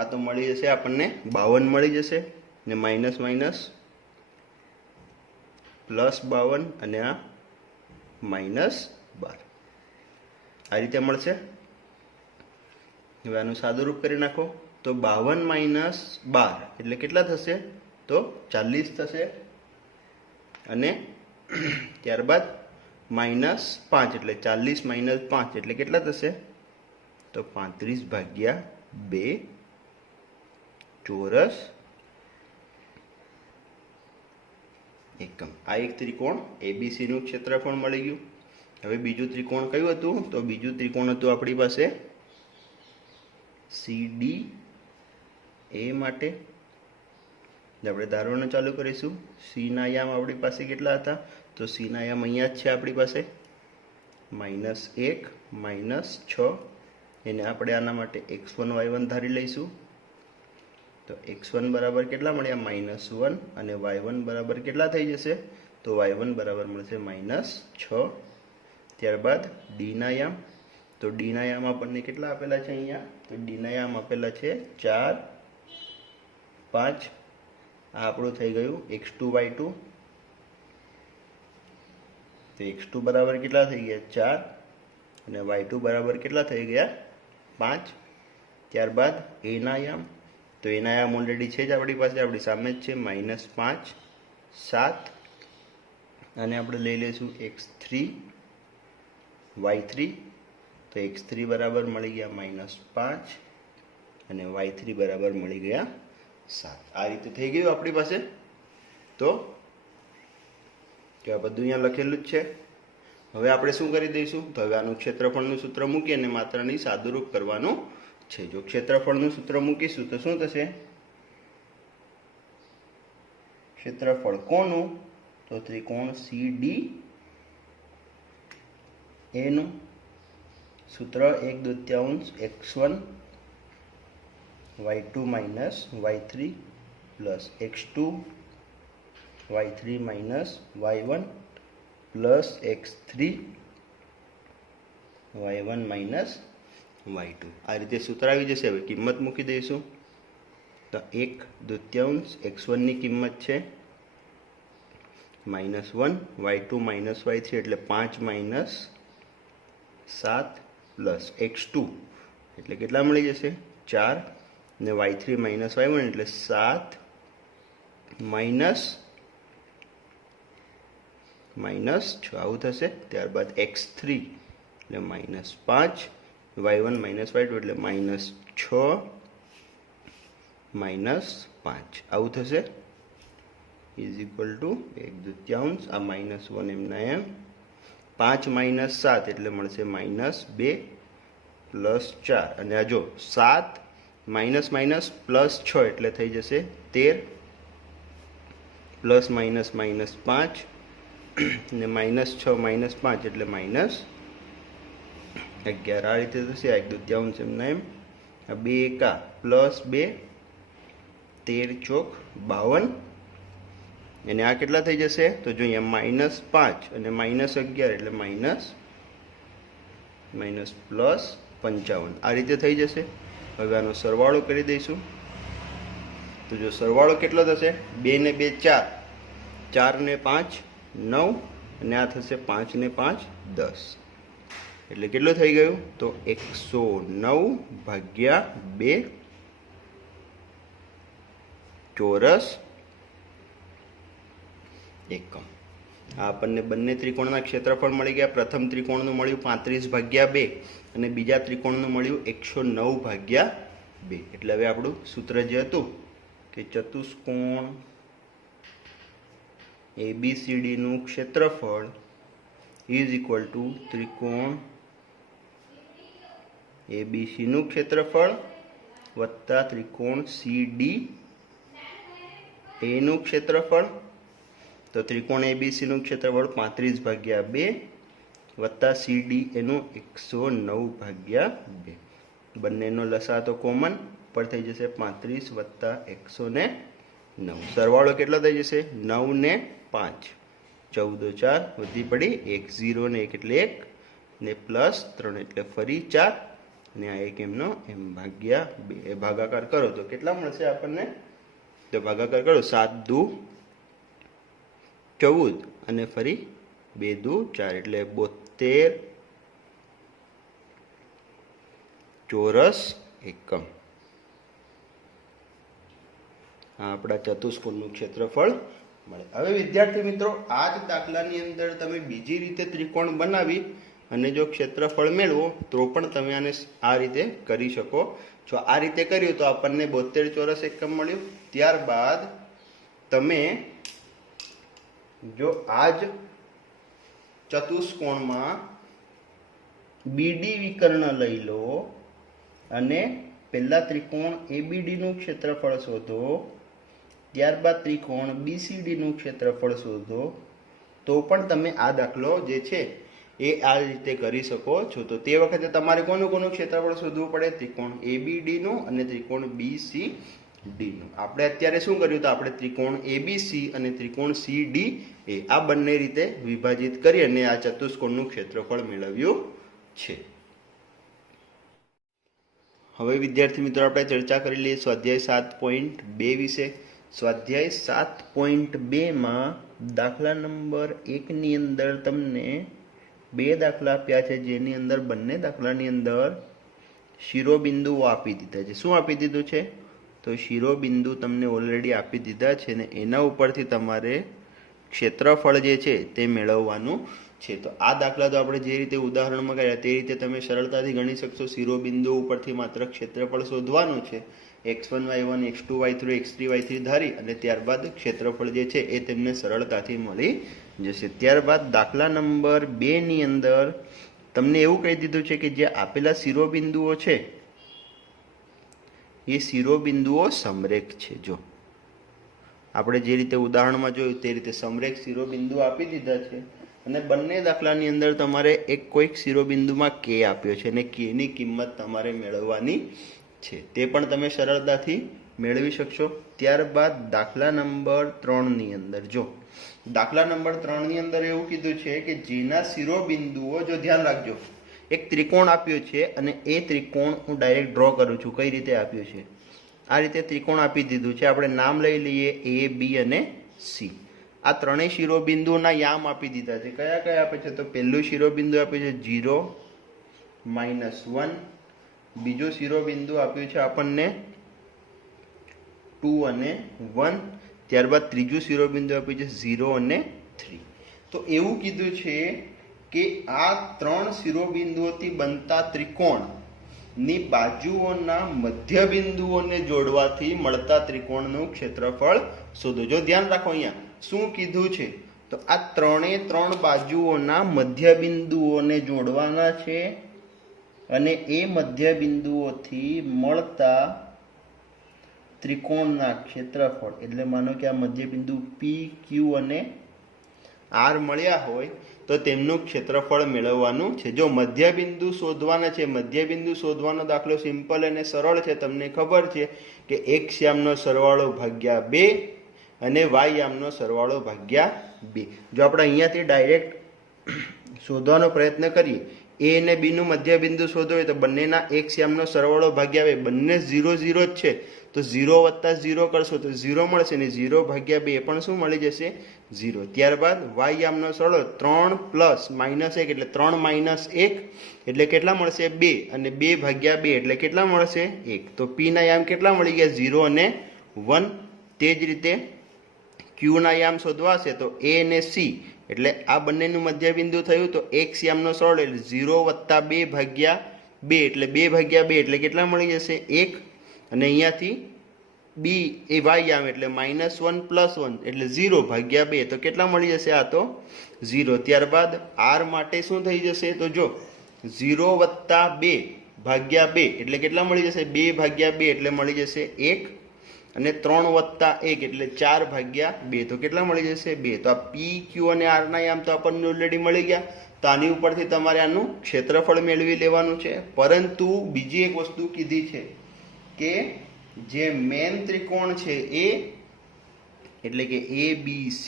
આ તો મળી જશે આપણને 52 મળી જશે ને માઇનસ +52 અને આ -12. આ રીતે મળશે. હવે આનું સાદુરૂપ કરી નાખો. તો 52 - 12 એટલે કેટલા થશે? તો 40 થશે. અને ત્યારબાદ -5 એટલે 40 - 5 એટલે કેટલા થશે? તો 35/2 ચોરસ એકમ. આ એક ત્રિકોણ ABC નું ક્ષેત્રફળ મળી ગયું. હવે બીજું ત્રિકોણ કયું હતું? તો બીજું ત્રિકોણ હતું આપણી પાસે CDA માટે. આપણે ધારવાનું ચાલુ કરીશું. C ના યામ આપણી પાસે કેટલા હતા? તો C ના યામ અહીંયા જ છે આપણી પાસે -1 -6. એને આપણે આના માટે x1 y1 ધારી લઈશું. તો x1 બરાબર કેટલા મળ્યા? -1 અને y1 બરાબર કેટલા થઈ જશે? તો y1 બરાબર મળશે -6. ત્યારબાદ D ના યામ. તો D ના યામ આપણને કેટલા આપેલા છે અહીંયા? તો D ના યામ આપેલા છે 4 5. આ આપણું થઈ ગયું x2 y2. તો x2 બરાબર કેટલા થઈ ગયા? 4 અને y2 બરાબર કેટલા થઈ ગયા? 5. ત્યારબાદ A ના યામ. તો એના યામ ઓલરેડી છે જ આપણી પાસે, આપણી સામે જ છે -5 7. અને આપણે લઈ લઈશું x3 y3. તો x3 બરાબર મળી ગયા -5 અને y3 બરાબર મળી ગયા 7. આ રીતે થઈ ગયું આપણી પાસે. તો આ બધું અહીંયા લખેલું જ છે. હવે આપણે શું કરી દઈશું? તો હવે આનું ક્ષેત્રફળનું સૂત્ર મૂકી અને માત્રાની સાદુરૂપ કરવાનું છે. જો ક્ષેત્રફળનું સૂત્ર મૂકીશું તો શું થશે? ક્ષેત્રફળ કોનું? તો ત્રિકોણ CDA નું સૂત્ર 1/2 x1 y2 y3 plus x2 y3 minus y1 plus x3 y1 minus y2. આ રીતે સૂત્ર આવી જશે. હવે કિંમત મૂકી દઈશું. તો 1/2 x1 ની કિંમત છે -1, y2 માઇનસ y3 એટલે 5 માઇનસ 7 પ્લસ x2 એટલે કેટલા મળી જશે 4 ને y3 માઇનસ y1 એટલે 7 માઇનસ 6 આવું થશે. ત્યારબાદ x3 એટલે -5, y1 માઇનસ y2 એટલે -6 માઇનસ 5 આવું થશે. ઇઝ ઇક્વલ ટુ 1/2 આ -1 એમના એમ 5 માઇનસ 7 એટલે મળશે -2 પ્લસ 4 અને આ જો 7 માઇનસ માઇનસ પ્લસ 6 એટલે થઈ જશે 13 પ્લસ માઇનસ માઇનસ 5 ને -6 માઇનસ 5 એટલે -11 આ રીતે થશે. આ 1/2 એમના એમ આ 2 એકા પ્લસ 2 13 ચોક 52 અને આ કેટલા થઈ જશે તો જો અહીંયા -5 અને -11 એટલે માઇનસ પ્લસ 55 આ રીતે થઈ જશે. હવે આનો સરવાળો કરી દઈશું. તો જો સરવાળો કેટલો થશે 2 ને 2 4, 4 ને 5 9 અને આ થશે 5 ને 5 10 એટલે કેટલું થઈ ગયું તો 109/2 ચોરસ એકમ. આ આપણને બંને ત્રિકોણના ક્ષેત્રફળ મળી ગયા. પ્રથમ ત્રિકોણનું મળ્યું 35/2 અને બીજા ત્રિકોણનું મળ્યું 109/2. એટલે હવે આપણું સૂત્ર જે હતું કે ચતુષ્કોણ ABCD નું ક્ષેત્રફળ ઇઝ ઇક્વલ ટુ ત્રિકોણ ABC નું ક્ષેત્રફળ વત્તા ત્રિકોણ CDA નું ક્ષેત્રફળ. તો ત્રિકોણ ABC નું ક્ષેત્રફળ 35/2 વત્તા CDA નું 109/2. બંનેનો લસા તો કોમન પર થઈ જશે 35 વત્તા 109. સરવાળો કેટલો થઈ જશે 9 ને 5 14 4 વધી પડી 1 0 ને 1 એટલે 1 ને પ્લસ 3 એટલે ફરી 4 અને આ 1 એમનો m/2 ભાગાકાર કરો તો કેટલા મળશે આપણને તો ભાગાકાર કરો 7 દુ 14 અને ફરી 2 દુ 4 એટલે 72 ચોરસ એકમ. આ આપણા ચતુષ્કોણનું ક્ષેત્રફળ મળે. હવે વિદ્યાર્થી મિત્રો આ જ દાખલાની અંદર તમે બીજી રીતે ત્રિકોણ બનાવી અને જો ક્ષેત્રફળ મેળવો તો પણ તમે આને આ રીતે કરી શકો છો. આ રીતે કર્યું તો આપણને 72 ચોરસ એકમ મળ્યું. ત્યારબાદ તમે જો આ જ ચતુષ્કોણમાં BD વિકર્ણ લઈ લો અને પહેલા ત્રિકોણ ABD નું ક્ષેત્રફળ શોધો, ત્યારબાદ ત્રિકોણ BCD નું ક્ષેત્રફળ શોધો તો પણ તમે આ દાખલો જે છે એ આ રીતે કરી શકો છો. તો તે વખતે તમારે કોનું ક્ષેત્રફળ શોધવું પડે ત્રિકોણ ABD નું અને ત્રિકોણ BCD નું. આપણે અત્યારે શું કર્યું તો આપણે ત્રિકોણ ABC અને ત્રિકોણ CDA આ બંને રીતે વિભાજિત કરી અને આ ચતુષ્કોણનું ક્ષેત્રફળ મેળવ્યું છે. હવે વિદ્યાર્થી મિત્રો આપણે ચર્ચા કરી લઈએ સ્વાધ્યાય 7.2 વિશે. સ્વાધ્યાય 7.2 માં દાખલા નંબર 1 ની અંદર તમને 2 દાખલા આપ્યા છે જેની અંદર બંને દાખલાની અંદર શિરોબિંદુઓ આપી દીધા છે. શું આપી દીધું છે તો શિરોબિંદુ તમને ઓલરેડી આપી દીધા છે ને એના ઉપરથી તમારે ક્ષેત્રફળ જે છે તે મેળવવાનું છે. તો આ દાખલા તો આપણે જે રીતે ઉદાહરણમાં કર્યા તે રીતે તમે સરળતાથી ગણી શકશો. શિરોબિંદુ ઉપરથી માત્ર ક્ષેત્રફળ શોધવાનું છે. x1 y1 x2 y3 x3 y3 ધારી અને ત્યારબાદ ક્ષેત્રફળ જે છે એ તેમને સરળતાથી મળી જશે. ત્યારબાદ દાખલા નંબર 2 ની અંદર તમને એવું કહી દીધું છે કે જે આપેલા શિરોબિંદુઓ છે એ શિરોબિંદુઓ સમરેખ છે. જો આપણે જે રીતે ઉદાહરણમાં જોયું તે રીતે સમરેખ શિરોબિંદુ આપી દીધા છે અને બંને દાખલાની અંદર તમારે કોઈક શિરોબિંદુમાં k આપ્યો છે અને k ની કિંમત તમારે મેળવવાની છે. તે પણ તમે સરળતાથી મેળવી શકશો। ત્યારબાદ દાખલા નંબર 3ની અંદર જો દાખલા નંબર 3ની અંદર એવું કીધું છે કે જેના શિરોબિંદુઓ, જો ધ્યાન રાખજો, એક ત્રિકોણ આપ્યો છે અને એ ત્રિકોણ હું ડાયરેક્ટ ડ્રો કરું છું। કઈ રીતે આપ્યું છે? આ રીતે ત્રિકોણ આપી દીધું છે। આપણે નામ લઈ લઈએ એ, બી અને સી। આ ત્રણેય શિરોબિંદુના યામ આપી દીધા છે। કયા કયા આપે છે? તો પહેલું શિરોબિંદુ આપ્યું છે 0, -1, બીજું શિરોબિંદુ આપ્યું છે આપણને 2 અને 1, ત્યારબાદ ત્રીજું શિરોબિંદુ આપ્યું છે 0 અને 3। તો એવું કીધું છે કે આ ત્રણ શિરોબિંદુઓથી બનતા ત્રિકોણની બાજુઓના મધ્યબિંદુઓને જોડવાથી મળતા ત્રિકોણનું ક્ષેત્રફળ શોધો। જો ધ્યાન રાખો, અહીંયા શું કીધું છે? તો આ ત્રણ બાજુઓના મધ્યબિંદુઓને જોડવાના છે અને એ મધ્યબિંદુઓથી મળતા ત્રિકોણના ક્ષેત્રફળ, એટલે માનો કે આ મધ્યબિંદુ પી, ક્યુ અને આર મળ્યા હોય તો તેમનું ક્ષેત્રફળ મેળવવાનું છે। જો મધ્યબિંદુ શોધવાના છે, મધ્યબિંદુ શોધવાનો દાખલો સિમ્પલ અને સરળ છે। તમને ખબર છે કે x યામનો સરવાળો ભાગ્યા 2 અને y યામનો સરવાળો ભાગ્યા 2। જો આપણે અહીંયાથી ડાયરેક્ટ શોધવાનો પ્રયત્ન કરીએ, a અને b નું મધ્યબિંદુ શોધવું હોય તો બંનેના x યામનો સરવાળો ભાગ્યા 2, બંને 0 0 જ છે તો 0 વત્તા 0 કરશો તો 0 મળશે ને 0 ભાગ્યા 2 પણ શું મળી જશે? 0। ત્યારબાદ y યામનો સરવાળો 3 પ્લસ -1 એટલે 3 -1 એટલે કેટલા મળશે? 2 અને 2 ભાગ્યા 2 એટલે કેટલા મળશે? 1। તો p ના યામ કેટલા મળી ગયા? 0 અને 1। તે જ રીતે q ના યામ શોધવા હશે તો a અને c એટલે આ બંનેનું મધ્યબિંદુ થયું તો x યામનો સરવાળો એટલે 0 વત્તા 2 ભાગ્યા 2 એટલે 2 ભાગ્યા 2 એટલે કેટલા મળી જશે? 1। અને અહીંયાથી b એ y યામ એટલે -1 + 1 એટલે 0 ભાગ્યા 2 તો કેટલા મળી જશે? આ તો 0। ત્યારબાદ r માટે શું થઈ જશે? તો જો 0 વત્તા 2 ભાગ્યા 2 એટલે કેટલા મળી જશે? 2 ભાગ્યા 2 એટલે મળી જશે 1 અને 3 વત્તા 1 એટલે 4 ભાગ્યા 2 તો કેટલા મળી જશે? 2। તો આ p, q અને r ના યામ તો આપણને ઓલરેડી મળી ગયા। તો આની ઉપરથી તમારે આનું ક્ષેત્રફળ મેળવી લેવાનું છે। પરંતુ બીજી એક વસ્તુ કીધી છે કે જે મેન ત્રિકોણ છે એ એટલે કે ABC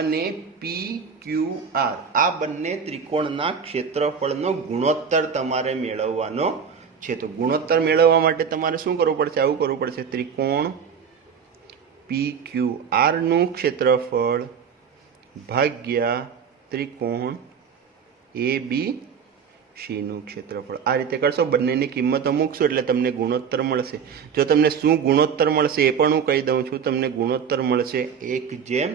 અને PQR આ બંને ત્રિકોણના ક્ષેત્રફળનો ગુણોત્તર તમારે મેળવવાનો છે। તો ગુણોત્તર મેળવવા માટે તમારે શું કરવું પડશે? આવું કરવું પડશે, ત્રિકોણ PQR નું ક્ષેત્રફળ ભાગ્યા ત્રિકોણ ABC નું ક્ષેત્રફળ। આ રીતે કરશો, બંનેની કિંમતો મૂકશો એટલે તમને ગુણોત્તર મળશે। જો તમને શું ગુણોત્તર મળશે એ પણ હું કહી દઉં છું। તમને ગુણોત્તર મળશે 1/4।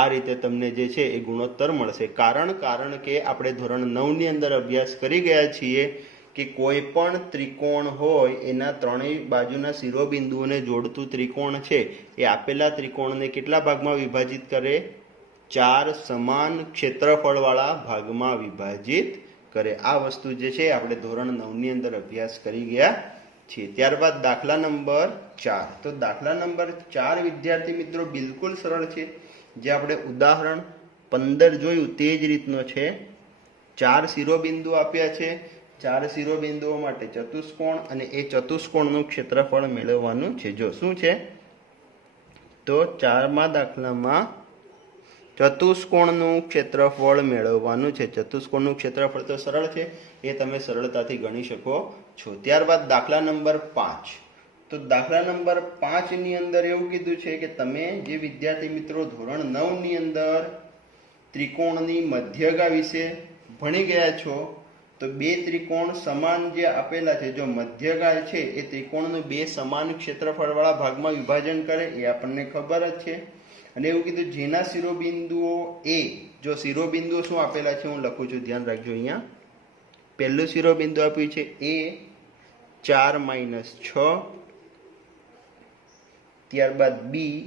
આ રીતે તમને જે છે એ ગુણોત્તર મળશે। કારણ કે આપણે ધોરણ 9ની અંદર અભ્યાસ કરી ગયા છીએ કે કોઈ પણ ત્રિકોણ હોય એના ત્રણેય બાજુના શિરોબિંદુઓને જોડતું ત્રિકોણ છે એ આપેલા ત્રિકોણને કેટલા ભાગમાં વિભાજિત કરે? 4 સમાન ક્ષેત્રફળવાળા ભાગમાં વિભાજિત કરે। આ વસ્તુ જે છે આપણે ધોરણ 9ની અંદર અભ્યાસ કરી ગયા છીએ। ત્યારબાદ દાખલા નંબર 4। તો દાખલા નંબર 4 વિદ્યાર્થી મિત્રો બિલકુલ સરળ છે। જે આપણે ઉદાહરણ 15 જોયું તે જ રીતનો છે। 4 શિરોબિંદુ આપ્યા છે, 4 શિરોબિંદુઓ માટે ચતુષ્કોણ અને એ ચતુષ્કોણનું ક્ષેત્રફળ મેળવવાનું છે। જો શું છે? તો 4મા દાખલામાં ચતુષ્કોણનું ક્ષેત્રફળ મેળવવાનું છે। ચતુષ્કોણનું ક્ષેત્રફળ તો સરળ છે, એ તમે સરળતાથી ગણી શકો છો। ત્યારબાદ દાખલા નંબર 5। તો દાખલા નંબર 5ની અંદર એવું કીધું છે કે તમે જે વિદ્યાર્થી મિત્રો ધોરણ 9ની અંદર ત્રિકોણની મધ્યગા વિશે ભણી ગયા છો તો બે ત્રિકોણ સમાન જે આપેલા છે, જો મધ્યગા છે એ ત્રિકોણનું બે સમાન ક્ષેત્રફળવાળા ભાગમાં વિભાજન કરે એ આપણને ખબર જ છે। અને એવું કીધું જેના શિરોબિંદુઓ એ, જો શિરોબિંદુઓ શું આપેલા છે હું લખું છું, ધ્યાન રાખજો। અહીંયા પહેલું શિરોબિંદુ આપ્યું છે એ 4 - 6, ત્યારબાદ બી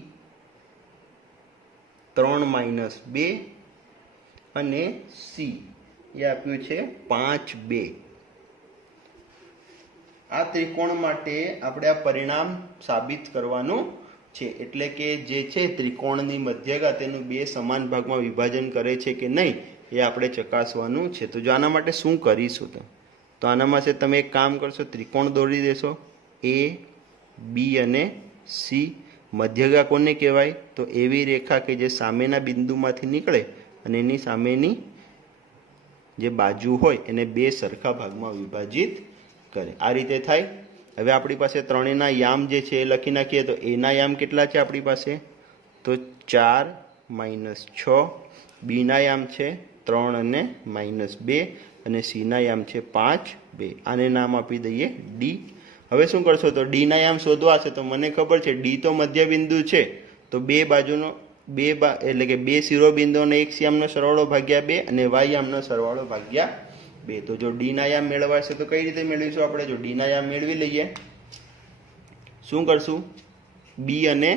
3 - 2 અને સી એ આપ્યું છે 5 2। આ ત્રિકોણ માટે આપણે આ પરિણામ સાબિત કરવાનું છે। એટલે કે જે છે ત્રિકોણની મધ્યગા તેનું બે સમાન ભાગમાં વિભાજન કરે છે કે નહીં એ આપણે ચકાસવાનું છે। તો જો આના માટે શું કરીશું? તો આના માટે તમે એક કામ કરશો, ત્રિકોણ દોરી દેશો A બી અને સી। મધ્યગા કોને કહેવાય? તો એવી રેખા કે જે સામેના બિંદુમાંથી નીકળે અને એની સામેની જે બાજુ હોય એને બે સરખા ભાગમાં વિભાજિત કરે। આ રીતે થાય। હવે આપણી પાસે ત્રણેયના યામ જે છે એ લખી નાખીએ તો એના યામ કેટલા છે આપણી પાસે? તો 4 - 6, બીના યામ છે 3 અને -2 અને સીના યામ છે 5, 2। આને નામ આપી દઈએ ડી। હવે શું કરશો? તો ડીના યામ શોધવા છે તો મને ખબર છે ડી તો મધ્ય બિંદુ છે, તો બે બાજુનો એટલે કે બે શિરોબિંદુઓનો એક્સ યામનો સરવાળો ભાગ્યા 2 અને વાય યામનો સરવાળો ભાગ્યા 2। તો જો ડીના યામ મેળવાશે તો કઈ રીતે મેળવીશું આપણે? જો ડીના યામ મેળવી લઈએ, શું કરશું? બી અને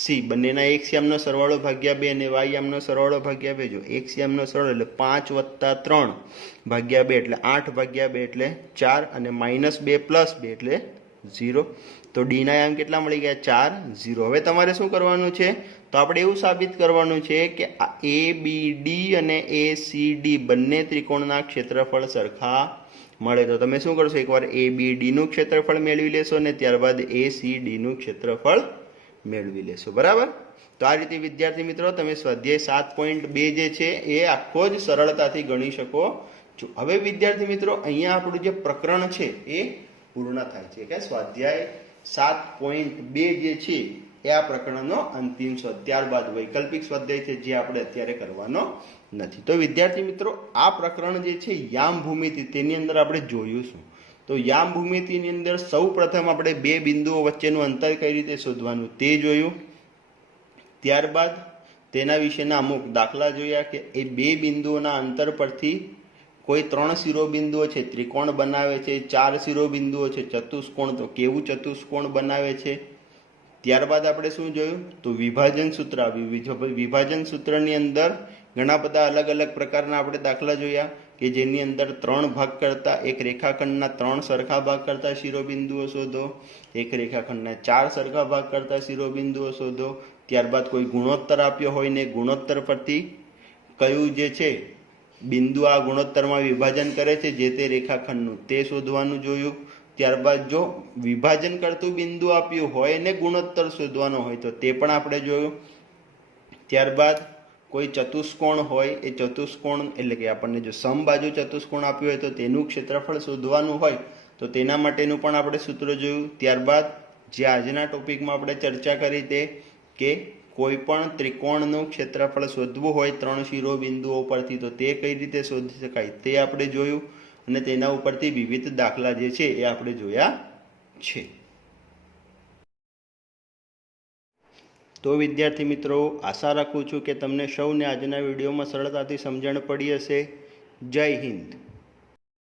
સી બંનેના એક્સ યામનો સરવાળો ભાગ્યા 2 અને વાય યામનો સરવાળો ભાગ્યા 2। જો એક્સ યામનો સરવાળો એટલે 5 + 3 ભાગ્યા 2 એટલે 8 ભાગ્યા 2 એટલે 4 અને -2 + 2 એટલે 0। તો ડીના યામ કેટલા મળી ગયા? 4, 0। હવે તમારે શું કરવાનું છે? તો આપણે એવું સાબિત કરવાનું છે કે એ બી ડી અને એ સી ડી બંને ત્રિકોણના ક્ષેત્રફળ સરખા મળે। તો તમે શું કરશો? એકવાર એ બી ડીનું ક્ષેત્રફળ મેળવી લેશો અને ત્યારબાદ એ સી ડીનું ક્ષેત્રફળ મેળવી લેશો। બરાબર? તો આ રીતે વિદ્યાર્થી મિત્રો તમે સ્વાધ્યાય 7.2 જે છે એ આખો જ સરળતાથી ગણી શકો છો। હવે વિદ્યાર્થી મિત્રો અહીંયા આપણું જે પ્રકરણ છે એ પૂર્ણ થાય છે કે સ્વાધ્યાય 7.2 જે છે એ આ પ્રકરણનો અંતિમ સ્વાધ્યાય। ત્યારબાદ વૈકલ્પિક સ્વાધ્યાય છે જે આપણે અત્યારે કરવાનો નથી। તો વિદ્યાર્થી મિત્રો આ પ્રકરણ જે છે યામ ભૂમિતિ તેની અંદર આપણે જોયું શું? તો યામ ભૂમિતિની અંદર સૌ પ્રથમ આપણે બે બિંદુઓ વચ્ચેનું અંતર કઈ રીતે શોધવાનું તે જોયું। ત્યારબાદ તેના વિશેના અમુક દાખલા જોયા કે એ બે બિંદુઓના અંતર પરથી કોઈ 3 શિરોબિંદુઓ છે ત્રિકોણ બનાવે છે, 4 શિરોબિંદુઓ છે ચતુષ્કોણ, તો કેવું ચતુષ્કોણ બનાવે છે। ત્યારબાદ આપણે શું જોયું? તો વિભાજન સૂત્ર આવ્યું। વિભાજન સૂત્રની અંદર ઘણા બધા અલગ અલગ પ્રકારના આપણે દાખલા જોયા કે જેની અંદર 3 ભાગ કરતા એક રેખાખંડના 3 સરખા ભાગ કરતા શિરોબિંદુઓ શોધો, એક રેખાખંડના 4 સરખા ભાગ કરતા શિરોબિંદુઓ શોધો। ત્યારબાદ કોઈ ગુણોત્તર આપ્યો હોય ને ગુણોત્તર પરથી કયું જે છે બિંદુ આ ગુણોત્તરમાં વિભાજન કરે છે જે તે રેખાખંડનું તે શોધવાનું જોયું। ત્યારબાદ જો વિભાજન કરતું બિંદુ આપ્યું હોય ને ગુણોત્તર શોધવાનો હોય તો તે પણ આપણે જોયું। ત્યારબાદ કોઈ ચતુષ્કોણ હોય એ ચતુષ્કોણ એટલે કે આપણને જો સમબાજુ ચતુષ્કોણ આપ્યું હોય તો તેનું ક્ષેત્રફળ શોધવાનું હોય તો તેના માટેનું પણ આપણે સૂત્ર જોયું। ત્યારબાદ જે આજના ટોપિકમાં આપણે ચર્ચા કરી તે કે કોઈ પણ ત્રિકોણનું ક્ષેત્રફળ શોધવું હોય 3 શિરોબિંદુઓ પરથી તો તે કઈ રીતે શોધી શકાય તે આપણે જોયું અને તેના ઉપરથી વિવિધ દાખલા જે છે એ આપણે જોયા છે। તો વિદ્યાર્થી મિત્રો આશા રાખું છું કે તમને સૌને આજના વિડીયોમાં સરળતાથી સમજણ પડી હશે। જય હિન્દ।